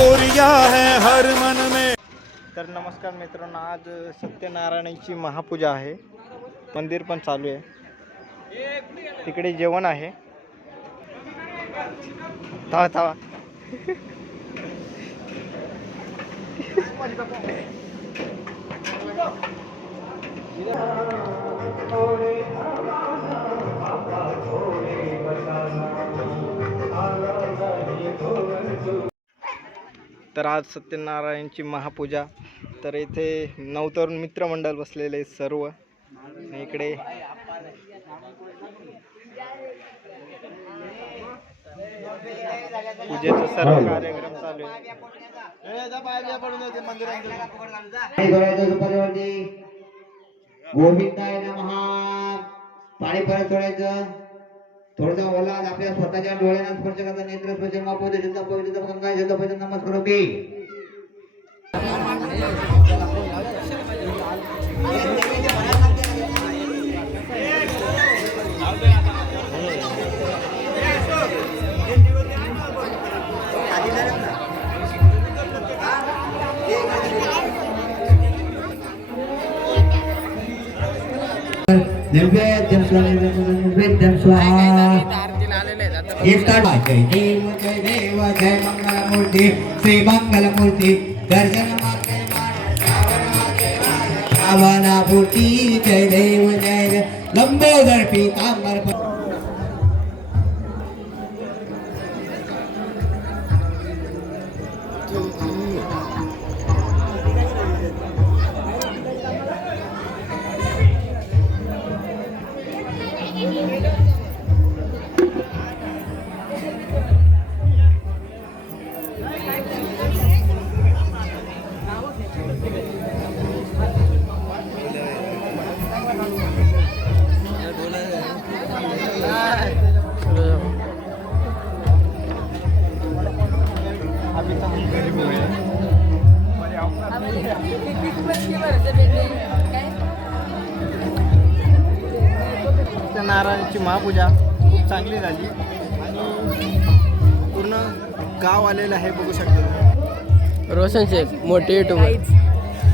गोरिया है हर मन में। तर नमस्कार मित्रांनो आज सत्यनारायणाची महापूजा आहे. मंदिर पण चालू आहे. तिकडे जेवण आहे. थांबा थांबा. तर आज सत्यनारायणची महापूजा. तर इथे नवतरुण मित्रमंडळ बसलेले सर्व. आणि इकडे पूजेचा सर्व कार्यक्रम चालू आहे. गोविंदाय नमहा पाणी परत सोडायचं. थोडस ओला आपल्या स्वतःच्या डोळ्यांना स्पर्श करता नेत्र स्पर्श मापवते शुद्ध पवित्र गंगा शुद्ध पवित्र नमस्कार की. नैवेद्यं स्वामी नैवेद्यं स्वाहा. जय देव जय देव जय मंगलमूर्ती श्री मंगलमूर्ती दर्शन श्रावणापूर्ती जय देव जय लंबोदर पिता आलेलं आहे बघू शकता. रोशन शेख मोठे युट्यूबर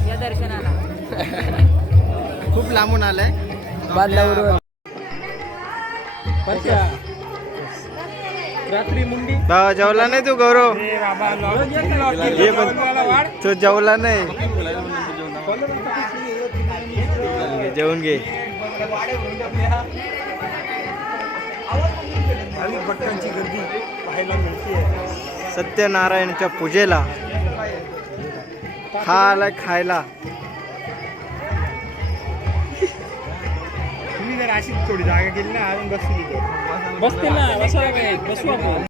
या दर्शनाला. खूप लांबून आलाय. बादलावरून. बा जेवला नाही तू गौरव? तो जेवला नाही? जेवून घे. सत्यनारायणच्या पूजेला हा आलाय खायला. तुम्ही जर अशी थोडी जागा केली ना अजून बसली बसते ना बसू आपण.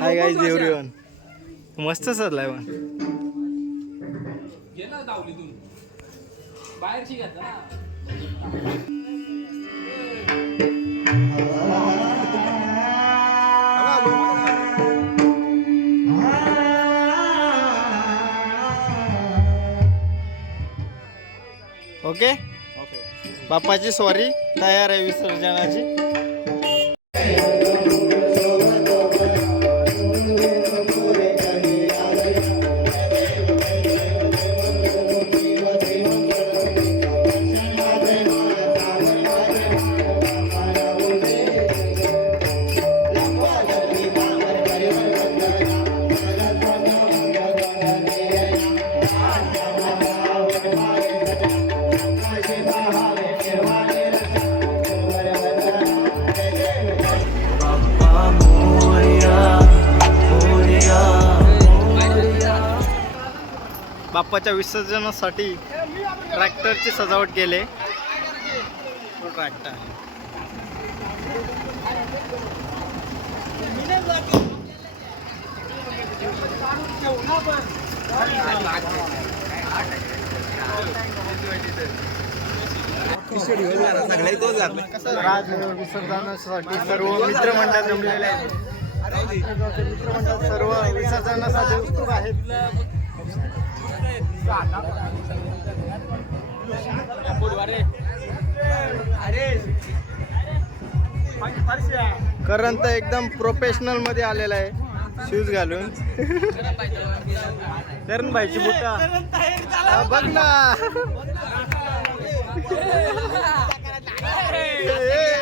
हाय गाईज वन मस्त सरलाय पण. ओके बाप्पाची सॉरी तयार आहे विसर्जनाची. बाप्पाच्या विसर्जनासाठी ट्रॅक्टरची सजावट केले. ट्रॅक्टर विसर्जनासाठी सर्व मित्रमंडळ जमलेले सर्व विसर्जनासाठी उत्सुक आहेत. करंत एकदम प्रोफेशनलमध्ये आलेला आहे. शूज घालून. करण भाईची बुटा. बघ ना.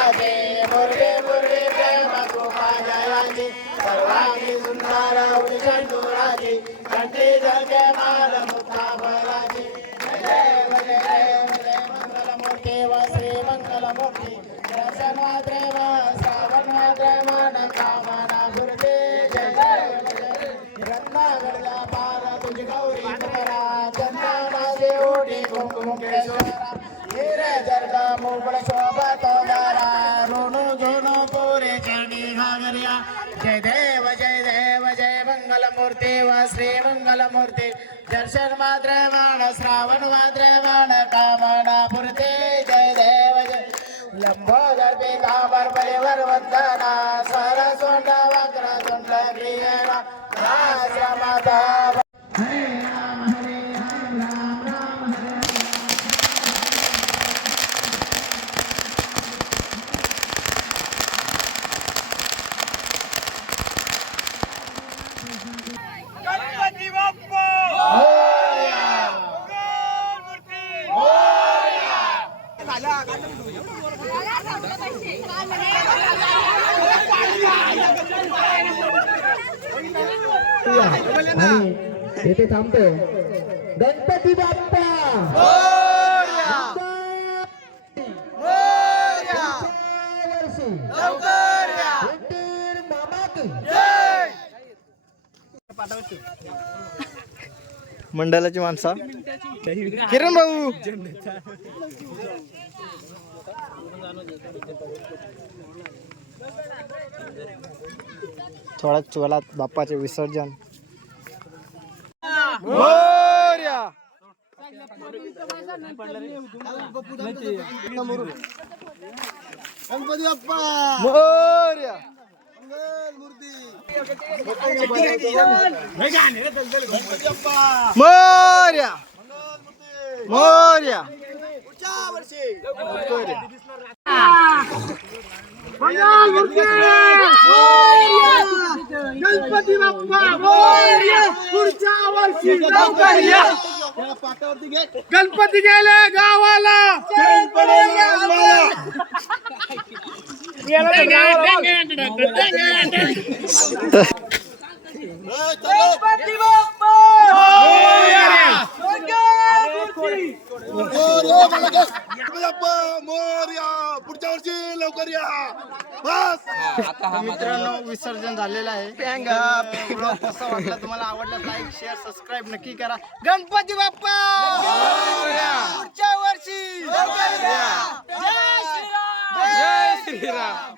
विघ्नाचे मुरली मुरली प्रेम कृपा जयाची सर्वांगी सुंदर उडचंडुराची कंठी जगे माल मुक्ता भराची जय देव जय देव व श्री मंगल मंगलमूर्ती दर्शन मात्रेव श्रावण मात्रेव न कामना गुरुते जय देव जय रत्नागडला पार तुझी गौरी करा माझे ओढी कुंकुम केशव. हिरे मोगळ शोभा तोगारा रोणू पोरे चरणी घागरिया जय देव जय देव जय मंगल मूर्ती श्री मंगल दर्शन मात्र मान श्रावण मात्र माण कामना पुरते जय देव जय लंबोदर पीतांबर परिवर वंदना सर सोंड वक्र तुंड क्रियना राजा हरे राम हरे राम राम राम हरे आणि येथे थांबतो. गणपती बाप्पा. मंडळाची माणसा. किरण भाऊ. थोडा चोलात बाप्पाचे विसर्जन. मोरया गणपती बाप्पा मोरया मोरया मोरया गणपती बाप्पा मोरया पुढच्या वर्षी लवकर या गणपती गेले. गावाला गणपती बाप्पा मोरया पुढच्या वर्षी लवकर या बस मित्रांनो विसर्जन झालेलं आहे. ब्लॉग कसा वाटला तुम्हाला आवडला लाईक शेअर सबस्क्राईब नक्की करा. गणपती बाप्पा! पुढच्या वर्षी! जय श्रीराम! जय श्रीराम.